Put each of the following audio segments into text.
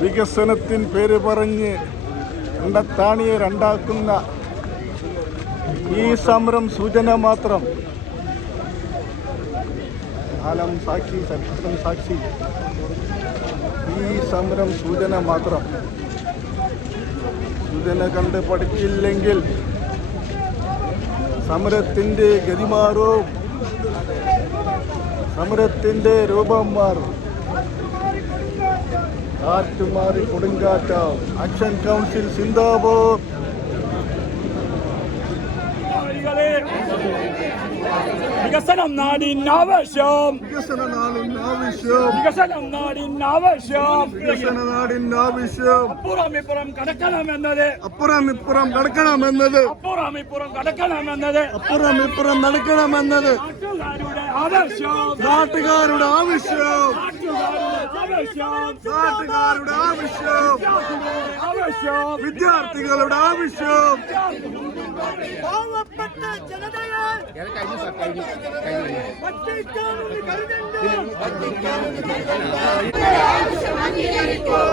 വികസനത്തിൻ പേര് പറഞ്ഞ് രണ്ടത്താണിയെ രണ്ടാക്കുന്ന ഈ സമരം സൂചന മാത്രം. കാലം സാക്ഷി ചരിത്രം സാക്ഷി. ഈ സമരം സൂചന മാത്രം. സൂചന കണ്ട് പഠിച്ചില്ലെങ്കിൽ സമരത്തിന്റെ ഗതിമാറും. സമരത്തിന്റെ രൂപം മാറും. കാറ്റ് മാറി കൊടുങ്കാറ്റാവും ആക്ഷൻ കൗൺസിൽ സിന്ദാബാദ് വികസനം നാടിനാവശ്യം വികസന നാടിൻ ആവശ്യം വികസനം നാടിനാവശ്യം വികസന നാടിൻ ആവശ്യം അപ്പുറം ഇപ്പുറം കടക്കണമെന്നത് അപ്പുറം ഇപ്പുറം നടക്കണമെന്നത് അപ്പുറം ഇപ്പുറം കടക്കണമെന്നത് അപ്പുറം ഇപ്പുറം നടക്കണമെന്നത് നാട്ടുകാരുടെ ആവശ്യം നാട്ടുകാരുടെ ആവശ്യം നാട്ടുകാരുടെ ആവശ്യം നാട്ടുകാരുടെ ആവശ്യം ആവശ്യം വിദ്യാർത്ഥികളുടെ ആവശ്യം പാവപ്പെട്ട ജനതയെ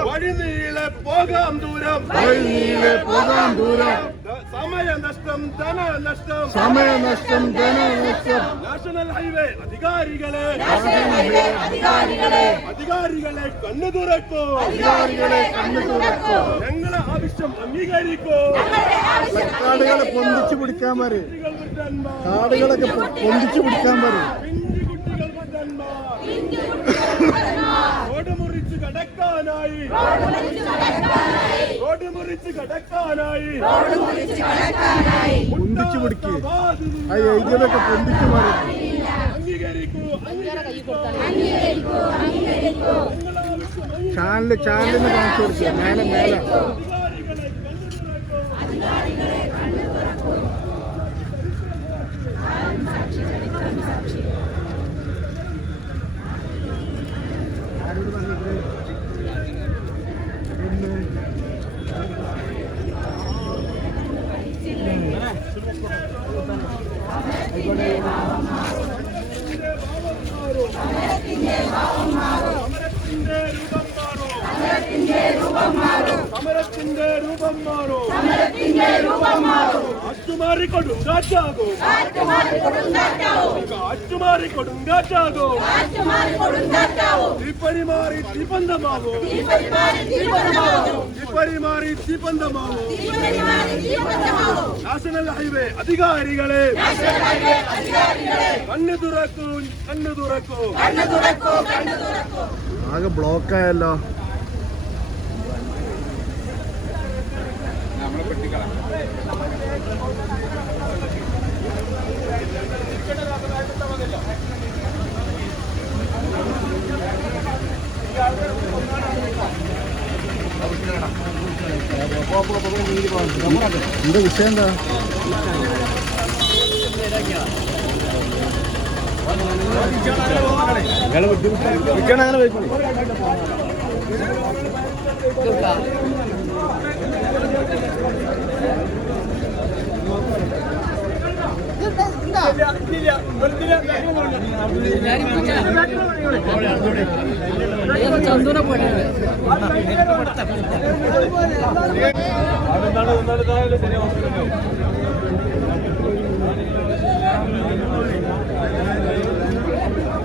വഴിനീളെ പോകാം ദൂരം. വഴിനീളെ പോകാം ദൂരം. സമയനഷ്ടം നഷ്ടം ധന നഷ്ടം. നാഷണൽ ഹൈവേ അധികാരികളെ അധികാരികളെ കണ്ണു തുറക്കൂ. അധികാരികളെ കണ്ണു തുറക്കോ. ഞങ്ങളെ ആവശ്യം അംഗീകരിക്കൂ. കാടുകളെ പൊന്തിച്ചു പിടിക്കാൻ പറയും കാടുകളൊക്കെ പൊന്തിച്ചു പിടിക്കാൻ പറയും കുട്ടികൾ റോഡ് മുറിച്ച് കടക്കാനായി. മുറിച്ച് കടക്കാനായി. പൊന്തിച്ചു ബാധിതരെ ആ എഴുതിയതൊക്കെ പൊന്തിച്ചു മാറി. ചാനൽ ചാനലിന്ന് കാണിച്ചു കൊടുക്കുക. മേലെ മേലെ അധികാരികളെ കണ്ണു തുറക്കൂ സമരത്തിന്റെ രൂപം മാറും. രൂപം കാറ്റാകും കാറ്റുമാറിക്കൊടും കാറ്റാകും തീപ്പരി മാറി തീപ്പന്തമാകും. തീപ്പരി മാറി തീപ്പന്തമാകും. നാഷണൽ ഹൈവേ അധികാരികളെ. കണ്ണു തുറക്കൂ കണ്ണു തുറക്കൂ. ആകെ ബ്ലോക്കായല്ലോ എന്താ വിഷയം എന്താ? വിൽക്കാൻ അങ്ങനെ പോയിക്കോളി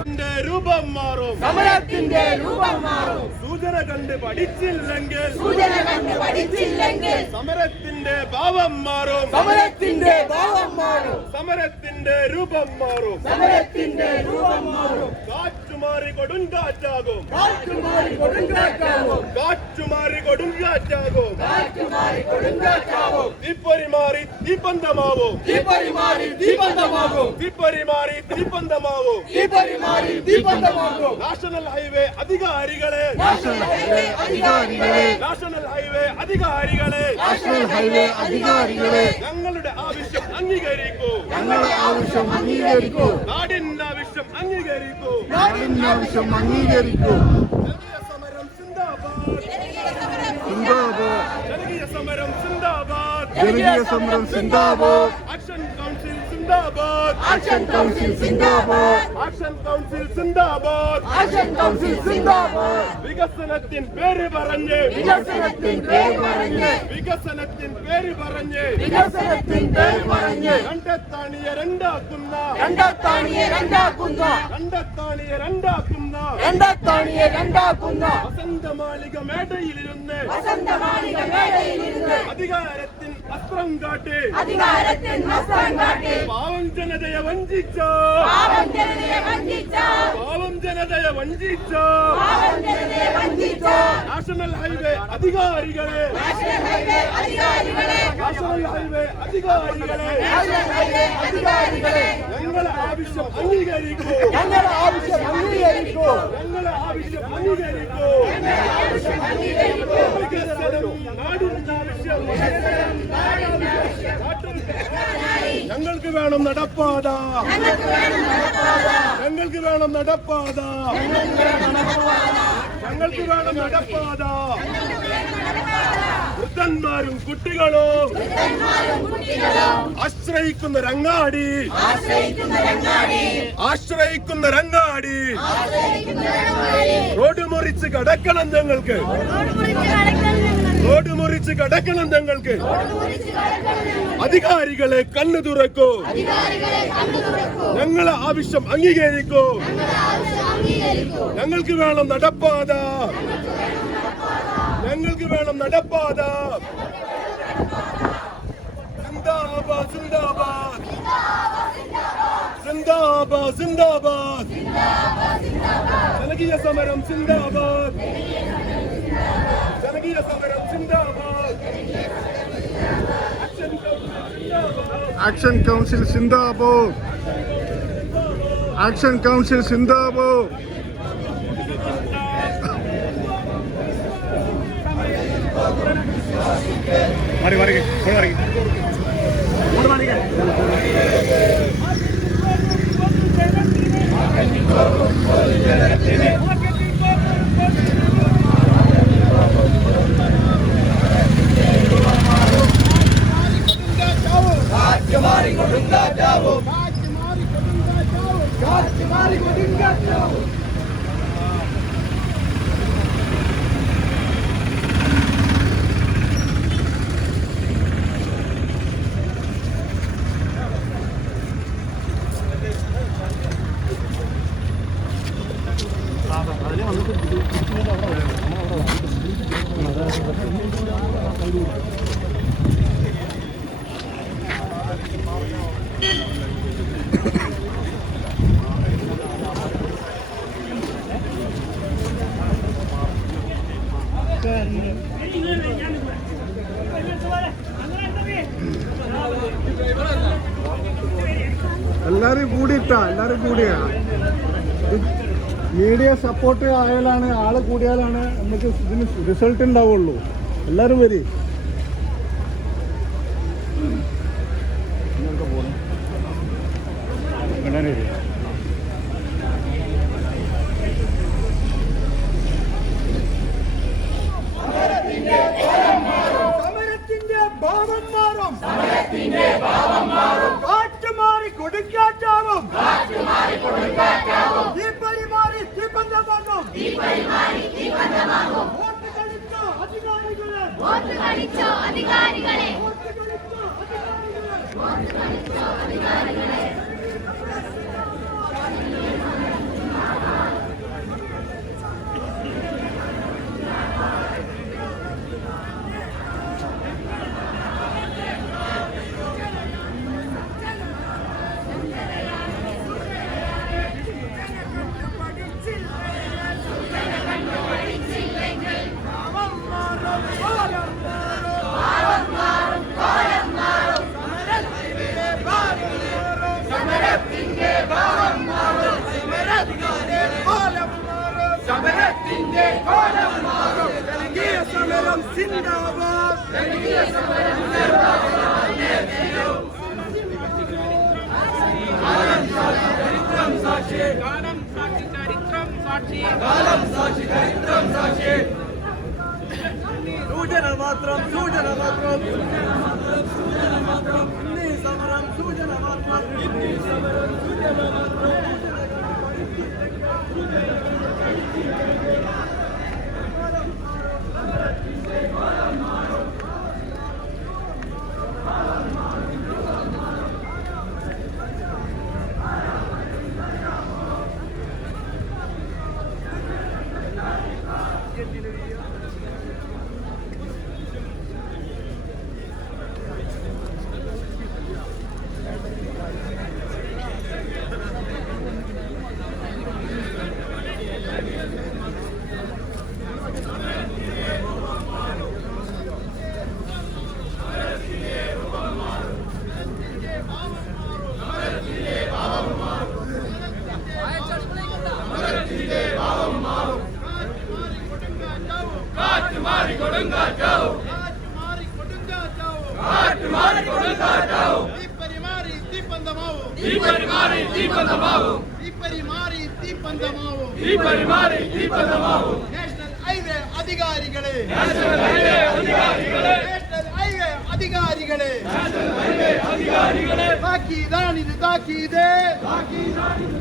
ന്റെ രൂപം മാറും. സമരത്തിന്റെ രൂപം മാറും. സൂചന കണ്ട് പഠിച്ചില്ലെങ്കിൽ സൂചന കണ്ട് പഠിച്ചില്ലെങ്കിൽ സമരത്തിന്റെ ഭാവം മാറും. സമരത്തിന്റെ ഭാവം മാറും. സമരത്തിന്റെ രൂപം മാറും. സമരത്തിന്റെ രൂപം മാറും. കാറ്റുമാറി കൊടുങ്കാറ്റാകും. കാറ്റുമാറി കൊടുങ്കാറ്റാകും. കാറ്റുമാറി കൊടുങ്കാറ്റാകും. ഹൈവേ അധികാരികളെ. നാഷണൽ ഹൈവേ അധികാരികളെ. ഞങ്ങളുടെ ആവശ്യം അംഗീകരിക്കൂ. ഞങ്ങളുടെ ആവശ്യം അംഗീകരിക്കൂ. നാടിന്റെ ആവശ്യം അംഗീകരിക്കൂ. നാടിന്റെ ആവശ്യം അംഗീകരിക്കൂ. ജനകീയ സമരം സിന്ദാബാദ്. ജനകീയ സമരം സിന്ദാബാദ്. ആക്ഷൻ കൗൺസിൽ സിന്ദാബാദ്. ആക്ഷൻ കൗൺസിൽ സിന്ദാബാദ്. ആക്ഷൻ കൗൺസിൽ സിന്ദാബാദ്. ആക്ഷൻ കൗൺസിൽ സിന്ദാബാദ്. വികസനത്തിൻ പേര് പറഞ്ഞ്. വികസനത്തിൻ പേര് പറഞ്ഞ്. വികസനത്തിൻ പേര് പറഞ്ഞ്. വികസനത്തിൻ പേര് പറഞ്ഞ്. കണ്ടെത്താണിയെ രണ്ടാക്കുന്ന. രണ്ടാത്താണിയെ രണ്ടാക്കുന്ന. കണ്ടെത്താണിയെ രണ്ടാക്കുന്ന. രണ്ടാത്താണിയെ രണ്ടാക്കുന്ന വസന്തമാലിക മേടയിലിരുന്ന് വസന്തമാളിക മേടയിലിരുന്ന് അധികാരത്തിൻ അസ്ത്രം കാട്ടി അധികാരത്തിൻ അസ്ത്രം കാട്ടി പാവം ജനതയെ വഞ്ചിച്ച? പാവം ജനതയെ വഞ്ചിച്ച? പാവം ജനതയെ വഞ്ചിച്ച? പാവം ജനതയെ വഞ്ചിച്ച? നാഷണൽ ഹൈവേ അധികാരികളെ നാഷണൽ ഹൈവേ അധികാരികളെ നാഷണൽ ഹൈവേ അധികാരികളെ നാഷണൽ ഹൈവേ അധികാരികളെ ഞങ്ങളെ ആവശ്യം അംഗീകരിക്കൂ ഞങ്ങളുടെ ആവശ്യം അംഗീകരിക്കൂ ഞങ്ങളെ ആവശ്യം അംഗീകരിക്കൂ വികസനം നാടിന്റെ ആവശ്യം ഞങ്ങൾക്ക് വേണം നടപ്പാത ഞങ്ങൾക്ക് വേണം നടപ്പാത ഞങ്ങൾക്ക് വേണം നടപ്പാത വൃദ്ധന്മാരും കുട്ടികളും ആശ്രയിക്കുന്ന രംഗാടി ആശ്രയിക്കുന്ന രംഗാടി റോഡ് മുറിച്ച് കടക്കണം ഞങ്ങൾക്ക്. റോഡ് മുറിച്ച് കടക്കണം ഞങ്ങൾക്ക്. അധികാരികളെ കണ്ണു തുറക്കൂ. ഞങ്ങളെ ആവശ്യം അംഗീകരിക്കൂ. ഞങ്ങൾക്ക് വേണം നടപ്പാത. ഞങ്ങൾക്ക് വേണം നടപ്പാത. സിന്ദാബാദ് സിന്ദാബാദ്. ജനകീയ സമരം സിന്ദാബാദ്. ആക്ഷൻ കൗൺസിൽ സിന്ദാബോ ആക്ഷൻ കൗൺസിൽ സിന്ദാബാദ് എല്ലാരും കൂടിയിട്ടാ എല്ലാരും കൂടിയാ. മീഡിയ സപ്പോർട്ട് ആയാലാണ് ആൾ കൂടിയാലാണ് നമുക്ക് ഇതിന് റിസൾട്ട് ഉണ്ടാവുള്ളൂ. എല്ലാരും വരി. സമരത്തിന്റെ ഭാവം മാറും സമരത്തിന്റെ ഭാവം കൊടുക്കാറ്റാവും തീപ്പരി മാറി മാറി തീപ്പന്തമാകും വോട്ട് കളിച്ച അധികാരികളെ വോട്ട് കളിച്ചോ അധികാരികളെ വോട്ട് കളിച്ച അധികാരികളെ സമരത്തിന്റെ കോലം മാറും ജനകീയ സമരം സിന്ദാബാദ് സൂചന മാത്രം സൂചന മാത്രം സൂചന മാത്രം ഇന്നീ സമരം സമരം സൂചന മാത്രം. ഹിന്ദി സമരം സൂചന മാത്രം. തീപ്പരിമാറി തീപ്പന്തമാവും തീപ്പരിമാറി തീപ്പന്തമാവും തീപ്പരിമാറി തീപ്പന്തമാവും തീപ്പരിമാറി തീപ്പന്തമാവും നാഷണൽ ഹൈവേ അധികാരികളെ നാഷണൽ ഹൈവേ അധികാരികളെ നാഷണൽ ഹൈവേ അധികാരികളെ നാഷണൽ ഹൈവേ അധികാരികളെ. താക്കീതാണിത് താക്കീത് താക്കീതാണിത്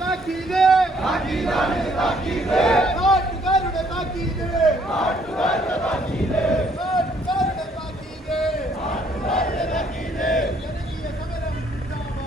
താക്കീത് നാട്ടുകാരുടെ താക്കീത് നാട്ടുകാരുടെ താക്കീത് നാട്ടുകാരുടെ താക്കീത് ജനകീയ സമരം ഉണ്ടാവാം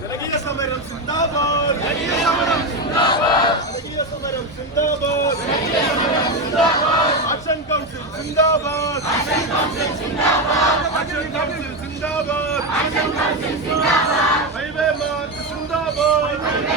ജനകീയ സമരം സിന്ദാബാദ് ജനകീയ സമരം സിന്ദാബാദ് ജനകീയ സമരം സിന്ദാബാദ് ജനകീയ സമരം സിന്ദാബാദ് ആക്ഷൻ കൗൺസിൽ സിന്ദാബാദ് ആക്ഷൻ കൗൺസിൽ സിന്ദാബാദ് ആക്ഷൻ കൗൺസിൽ സിന്ദാബാദ് ആക്ഷൻ കൗൺസിൽ സിന്ദാബാദ് ഹൈവേ മാർച്ച്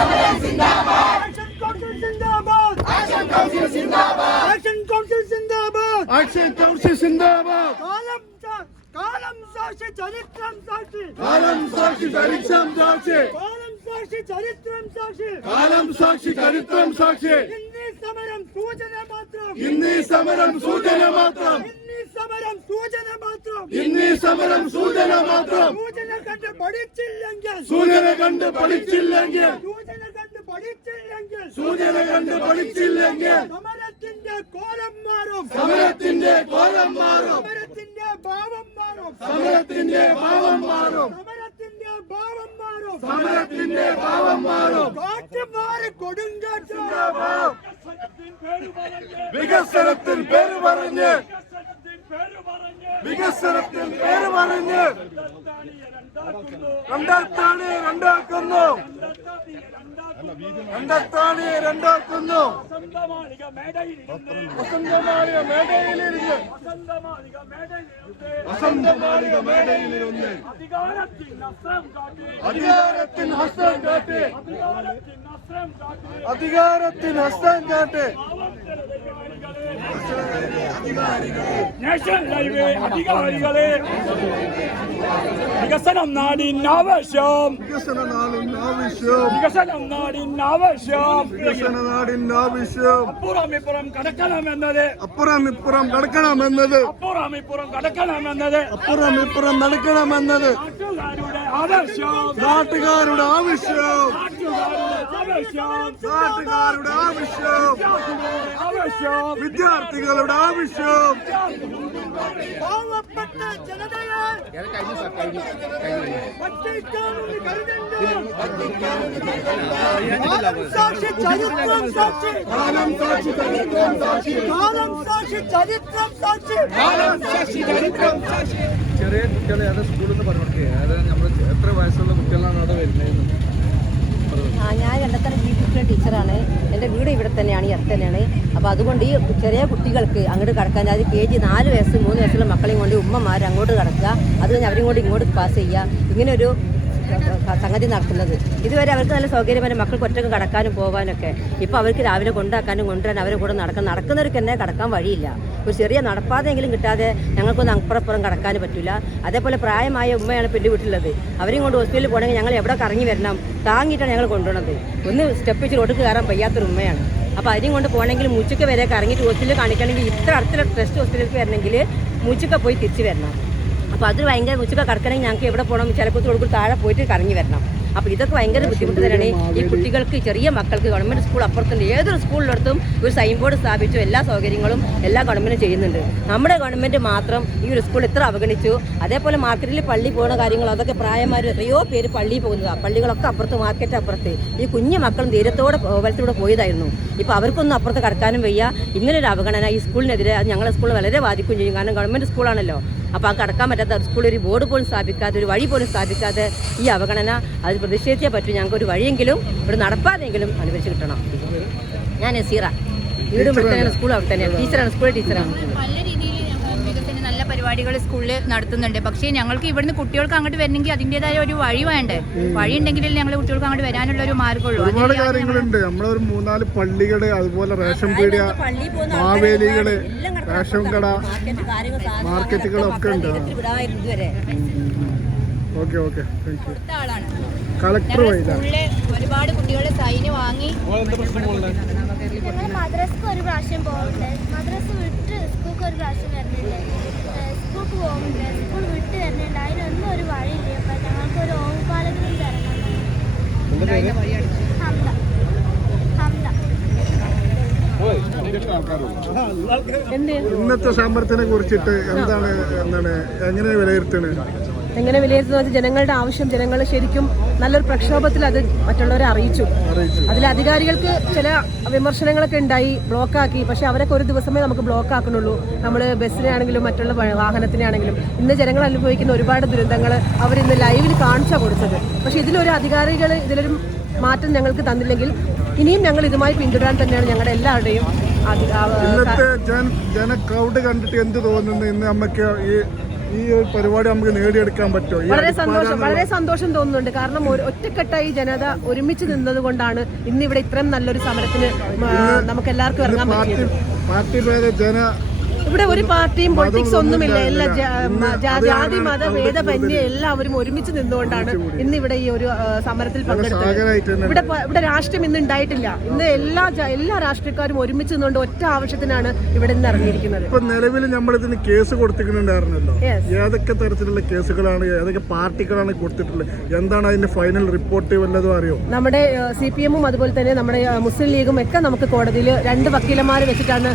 ആക്ഷൻ കൗൺസിൽ സിന്ദാബാദ് ആക്ഷൻ കൗൺസിൽ സിന്ദാബാദ് ആക്ഷൻ കൗൺസിൽ സിന്ദാബാദ് ആക്ഷൻ കൗൺസിൽ സിന്ദാബാദ് കാലം സാ- കാലം സാക്ഷി ചരിത്രം സാക്ഷി കാലം സാക്ഷി ചരിത്രം സാക്ഷി കാലം സാക്ഷി ചരിത്രം സാക്ഷി കാലം സാക്ഷി ചരിത്രം സാക്ഷി ഇന്നീ സമരം സൂചന മാത്രം ഇന്നീ സമരം സൂചന മാത്രം ഇന്നീ സമരം സൂചന മാത്രം. ഇന്ന് സമരം സൂചന മാത്രം. സൂചന കണ്ട് പഠിച്ചില്ലെങ്കിൽ. സൂചന കണ്ട് പഠിച്ചില്ലെങ്കിൽ. സൂചന കണ്ട് പഠിച്ചില്ലെങ്കിൽ. സൂചന കണ്ട് പഠിച്ചില്ലെങ്കിൽ. സമരത്തിന്റെ കോലം മാറും. സമരത്തിന്റെ കോലം മാറും. സമരത്തിന്റെ ഭാവം മാറും. സമരത്തിന്റെ ഭാവം മാറും. സമരത്തിന്റെ ഭാവം മാറും. സമരത്തിന്റെ ഭാവം മാറും. കാറ്റ് മാറി കൊടുങ്കാറ്റ് വികസനത്തിൽ പേര് പറഞ്ഞ് വികസനത്തിൽ പേര് പറഞ്ഞ് രണ്ടാത്താണിയെ രണ്ടാക്കുന്നു. രണ്ടാത്താണിയെ രണ്ടാക്കുന്നു. വസന്തമാളിക മേടയിലിരുന്ന് വസന്തമാളിക മേടയിലിരുന്ന് അധികാരത്തിൻ ഹസ്തം കാട്ടി. അധികാരത്തിൻ ഹസ്തം കാട്ടി. നാഷണൽ ഹൈവേ അധികാരികളെ വികസനം നാടിന് ആവശ്യം വികസനം നാടിന് ആവശ്യം വികസനം നാടിനാവശ്യം വികസന നാടിന് ആവശ്യം അപ്പുറം ഇപ്പുറം കടക്കണമെന്നത് അപ്പുറം ഇപ്പുറം കടക്കണമെന്നത് അപ്പുറം ഇപ്പുറം കടക്കണമെന്നത് അപ്പുറം ഇപ്പുറം നടക്കണമെന്നത് നാട്ടുകാരുടെ ആവശ്യം നാട്ടുകാരുടെ ആവശ്യം നാട്ടുകാരുടെ ആവശ്യം. ആവശ്യം ആവശ്യം വിദ്യാർത്ഥികളുടെ ആവശ്യം. പാവപ്പെട്ട ജനതയെ ഒറ്റയ്ക്കാണെന്ന് കരുതണ്ട സാക്ഷി ചരിത്രം സാക്ഷി. കാലം സാക്ഷി ചരിത്രം സാക്ഷി. കാലം സാക്ഷി ചരിത്രം സാക്ഷി. ചെറിയ കുട്ടികളെ അത് സ്കൂളിൽ നിന്ന് പറഞ്ഞു അതായത് നമ്മൾ എത്ര വയസ്സുള്ള കുട്ടികളാണ് അവിടെ വരുന്നത് ഞാൻ രണ്ടത്തരം ജി പി ടീച്ചറാണ്. എന്റെ വീട് ഇവിടെ തന്നെയാണ് ഈ അടുത്ത് തന്നെയാണ്. അപ്പോൾ അതുകൊണ്ട് ഈ ചെറിയ കുട്ടികൾക്ക് അങ്ങോട്ട് കടക്കാൻ അതായത് കെ ജി നാല് വയസ്സ് മൂന്ന് വയസ്സുള്ള മക്കളെയും കൊണ്ട് ഉമ്മമാർ അങ്ങോട്ട് കടക്കുക. അത് കഴിഞ്ഞ് അവരും കൂടി ഇങ്ങോട്ട് പാസ് ചെയ്യുക. ഇങ്ങനെ ഒരു സംഗതി നടത്തുന്നത്. ഇതുവരെ അവർക്ക് നല്ല സൗകര്യമായ മക്കൾക്ക് ഒറ്റയ്ക്ക് കടക്കാനും പോകാനൊക്കെ ഇപ്പോൾ അവർക്ക് രാവിലെ കൊണ്ടാക്കാനും കൊണ്ടുവരാൻ അവരെ കൂടെ നടക്കാൻ നടക്കുന്നവർക്ക് തന്നെ കടക്കാൻ വഴിയില്ല. ഒരു ചെറിയ നടപ്പാതെങ്കിലും കിട്ടാതെ ഞങ്ങൾക്കൊന്നും അപ്പുറപ്പുറം കടക്കാൻ പറ്റില്ല അതേപോലെ പ്രായമായ ഉമ്മയാണ് പെണ്ണു വീട്ടിലുള്ളത്. അവരെയും കൊണ്ട് ഹോസ്പിറ്റലിൽ പോകണമെങ്കിൽ ഞങ്ങൾ എവിടെ കറങ്ങി വരണം? താങ്ങിയിട്ടാണ് ഞങ്ങൾ കൊണ്ടുപോകുന്നത് ഒന്ന് സ്റ്റെപ്പ് വെച്ച് റോഡിൽ കയറാൻ വയ്യാത്തൊരു ഉമ്മയാണ്. അപ്പോൾ അതിനും കൊണ്ട് പോകണമെങ്കിൽ മൂച്ചക്ക വരെ കറങ്ങിയിട്ട് ഹോസ്പിറ്റലിൽ കാണിക്കണമെങ്കിൽ ഇത്ര അടുത്തുള്ള ട്രസ്റ്റ് ഹോസ്പിറ്റലിലേക്ക് വരണമെങ്കിൽ മൂച്ചക്ക പോയി തിരിച്ചു വരണം. അപ്പോൾ അത് ഭയങ്കര ഉച്ചയ്ക്ക് കറക്കണമെങ്കിൽ ഞങ്ങൾക്ക് എവിടെ പോകണം? ചിലപ്പോൾ കൊടുക്കും താഴെ പോയിട്ട് കറങ്ങി വരണം. അപ്പോൾ ഇതൊക്കെ ഭയങ്കര ബുദ്ധിമുട്ട് തന്നെയാണ് ഈ കുട്ടികൾക്ക് ചെറിയ മക്കൾക്ക് ഗവൺമെന്റ് സ്കൂൾ അപ്പുറത്തുണ്ട്. ഏതൊരു സ്കൂളിലെടുത്തും ഒരു സൈൻ ബോർഡ് സ്ഥാപിച്ചു എല്ലാ സൗകര്യങ്ങളും എല്ലാ ഗവൺമെന്റും ചെയ്യുന്നുണ്ട്. നമ്മുടെ ഗവൺമെന്റ് മാത്രം ഈ ഒരു സ്കൂൾ ഇത്ര അവഗണിച്ചു. അതേപോലെ മാർക്കറ്റിൽ പള്ളി പോകുന്ന കാര്യങ്ങൾ അതൊക്കെ പ്രായമാർ എത്രയോ പേര് പള്ളിയിൽ പോകുന്നതാണ് പള്ളികളൊക്കെ അപ്പുറത്ത് മാർക്കറ്റ് അപ്പുറത്ത്. ഈ കുഞ്ഞു മക്കളും ധീരത്തോടെ വലത്തിലൂടെ പോയതായിരുന്നു. ഇപ്പോൾ അവർക്കൊന്നും അപ്പുറത്ത് കടക്കാനും വയ്യ. ഇങ്ങനെ ഒരു അവഗണന ഈ സ്കൂളിനെതിരെ അത് ഞങ്ങളെ സ്കൂൾ വളരെ ബാധിക്കുകയും ചെയ്യും. കാരണം ഗവൺമെന്റ് സ്കൂളാണല്ലോ. അപ്പോൾ ആ കടക്കാൻ പറ്റാത്ത സ്കൂളിൽ ഒരു ബോർഡ് പോലും സ്ഥാപിക്കാതെ ഒരു വഴി പോലും സ്ഥാപിക്കാതെ ഈ അവഗണന അത് പ്രതിഷേധിച്ചേ പറ്റൂ ഞങ്ങൾക്ക് ഒരു വഴിയെങ്കിലും ഇവിടെ നടപ്പാതെങ്കിലും അനുവദിച്ച് കിട്ടണം. ഞാൻ നസീറ വീടും ഇവിടെ തന്നെയാണ് സ്കൂൾ അവിടെ തന്നെയാണ്. ടീച്ചറാണ് സ്കൂൾ ടീച്ചറാണ്. പരിപാടികൾ സ്കൂളിൽ നടത്തുന്നുണ്ട്. പക്ഷേ ഞങ്ങൾക്ക് ഇവിടുന്ന് കുട്ടികൾക്ക് അങ്ങോട്ട് വരണമെങ്കിൽ അതിന്റെതായ ഒരു വഴി വേണ്ടേ? വഴി ഉണ്ടെങ്കിൽ ഞങ്ങൾ കുട്ടികൾക്ക് അങ്ങോട്ട് വരാനുള്ള ഒരു മാർഗമുള്ളൂ ഒരുപാട് കാര്യങ്ങളുണ്ട്. നമ്മളൊരു മൂന്നാൽ പള്ളികൾ അതുപോലെ റേഷൻ പീടിയ മാവേലികൾ റേഷൻ കട മാർക്കറ്റുകളൊക്കെ ഉണ്ട്. Okay okay. Thank you collector ഒരുപാട് കുട്ടികളെ സൈന് വാങ്ങി. മദ്രസക്ക് ഒരു പ്രാവശ്യം പോകുന്നുണ്ട് മദ്രസ വിട്ട് സ്കൂൾക്ക് ഒരു പ്രാവശ്യം വരുന്നുണ്ട് സ്കൂൾക്ക് പോകുന്നുണ്ട് സ്കൂൾ വിട്ട് വരുന്നുണ്ട് അതിനൊന്നും ഒരു വഴിയില്ല. അപ്പൊ ഞങ്ങൾക്ക് ഒരു ഓവുപാലകരും തരണം. ഇന്നത്തെ സമരത്തിനെ കുറിച്ചിട്ട് എന്താണ് എന്താണ് എങ്ങനെ വിലയിരുത്തണത് എങ്ങനെ വിലയിരുത്തുന്ന വെച്ചാൽ ജനങ്ങളുടെ ആവശ്യം ജനങ്ങൾ ശരിക്കും നല്ലൊരു പ്രക്ഷോഭത്തിൽ അത് മറ്റുള്ളവരെ അറിയിച്ചു. അതിൽ അധികാരികൾക്ക് ചില വിമർശനങ്ങളൊക്കെ ഉണ്ടായി ബ്ലോക്കാക്കി. പക്ഷെ അവരൊക്കെ ഒരു ദിവസമേ നമുക്ക് ബ്ലോക്ക് ആക്കണുള്ളൂ നമ്മൾ ബസ്സിനാണെങ്കിലും മറ്റുള്ള വാഹനത്തിനാണെങ്കിലും. ഇന്ന് ജനങ്ങൾ അനുഭവിക്കുന്ന ഒരുപാട് ദുരന്തങ്ങൾ അവരിന്ന് ലൈവിൽ കാണിച്ചാണ് കൊടുത്തത്. പക്ഷെ ഇതിലൊരു അധികാരികൾ ഇതിലൊരു മാറ്റം ഞങ്ങൾക്ക് തന്നില്ലെങ്കിൽ ഇനിയും ഞങ്ങൾ ഇതുമായി പിന്തുടരാൻ തന്നെയാണ് ഞങ്ങളുടെ എല്ലാവരുടെയും ഇന്നത്തെ ജന ജന ക്രൗഡ് കണ്ടിട്ട് എന്ത് തോന്നുന്നു? ഇന്ന് നമുക്ക് ഈ ഈ ഒരു പരിപാടി നമുക്ക് നേടിയെടുക്കാൻ പറ്റുമോ? വളരെ സന്തോഷം വളരെ സന്തോഷം തോന്നുന്നുണ്ട്. കാരണം ഒറ്റക്കെട്ടായി ജനത ഒരുമിച്ച് നിന്നത് കൊണ്ടാണ് ഇന്നിവിടെ ഇത്രയും നല്ലൊരു സമരത്തിന് നമുക്ക് എല്ലാവർക്കും ഇറങ്ങാൻ പറ്റിയത്. പാർട്ടി ജന ഇവിടെ ഒരു പാർട്ടിയും പൊളിറ്റിക്സ് ഒന്നുമില്ല. എല്ലാ ജാതി മത ഭേദ പന്യ എല്ലാവരും ഒരുമിച്ച് നിന്നുകൊണ്ടാണ് ഇന്ന് ഇവിടെ ഈ ഒരു സമരത്തിൽ പങ്കെടുത്തത്. ഇവിടെ ഇവിടെ രാഷ്ട്രീയം ഇന്ന് ഉണ്ടായിട്ടില്ല. ഇന്ന് എല്ലാ എല്ലാ രാഷ്ട്രീയക്കാരും ഒരുമിച്ച് നിന്നുകൊണ്ട് ഒറ്റ ആവശ്യത്തിനാണ് ഇവിടെ നിന്ന് ഇറങ്ങിയിരിക്കുന്നത്. ഇപ്പൊ നിലവിൽ നമ്മളിതിന് കേസ് കൊടുത്തിട്ടുണ്ടായിരുന്നല്ലോ. ഏതൊക്കെ തരത്തിലുള്ള കേസുകളാണ് ഏതൊക്കെ പാർട്ടികളാണ് കൊടുത്തിട്ടുള്ളത്? എന്താണ് അതിന്റെ ഫൈനൽ റിപ്പോർട്ട് വല്ലതും അറിയോ? നമ്മുടെ സി പി എമ്മും അതുപോലെ തന്നെ നമ്മുടെ മുസ്ലിം ലീഗും ഒക്കെ നമുക്ക് കോടതിയിൽ രണ്ട് വക്കീലന്മാരെ വെച്ചിട്ടാണ്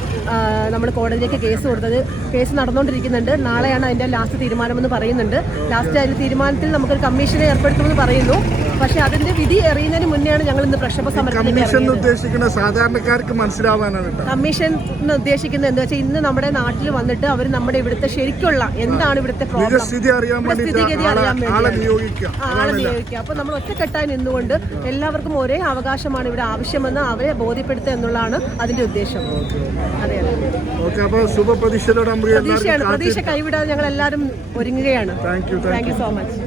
നമ്മൾ കോടതിയിലേക്ക് കേസ് കൊടുത്തത് കേസ് നടന്നുകൊണ്ടിരിക്കുന്നുണ്ട്. നാളെയാണ് അതിന്റെ ലാസ്റ്റ് തീരുമാനമെന്ന് പറയുന്നുണ്ട്. ലാസ്റ്റ് അതിന്റെ തീരുമാനത്തിൽ നമുക്കൊരു കമ്മീഷനെ ഏർപ്പെടുത്തുമെന്ന് പറയുന്നു. പക്ഷേ അതിന്റെ വിധി എറിയുന്നതിന് മുന്നെയാണ് ഞങ്ങൾ ഇന്ന് പ്രക്ഷോഭ സമരം ഉദ്ദേശിക്കുന്ന സാധാരണക്കാർക്ക് മനസ്സിലാവാനാണ് കമ്മീഷൻ ഉദ്ദേശിക്കുന്നത് എന്താ വെച്ചാൽ ഇന്ന് നമ്മുടെ നാട്ടിൽ വന്നിട്ട് അവർ നമ്മുടെ ഇവിടുത്തെ ശരിക്കുള്ള എന്താണ് ഇവിടുത്തെ സ്ഥിതിഗതി അറിയാൻ ആ, ആളെ നിയോഗിക്കുക. അപ്പൊ നമ്മൾ ഒറ്റക്കെട്ടായി നിന്നുകൊണ്ട് എല്ലാവർക്കും ഒരേ അവകാശമാണ് ഇവിടെ ആവശ്യമെന്ന് അവരെ ബോധ്യപ്പെടുത്തുക എന്നുള്ളതാണ് അതിന്റെ ഉദ്ദേശം. അതെ പ്രതീക്ഷയാണ്. പ്രതീക്ഷ കൈവിടാതെ ഞങ്ങൾ എല്ലാവരും ഒരുങ്ങുകയാണ് താങ്ക് യു സോ മച്ച്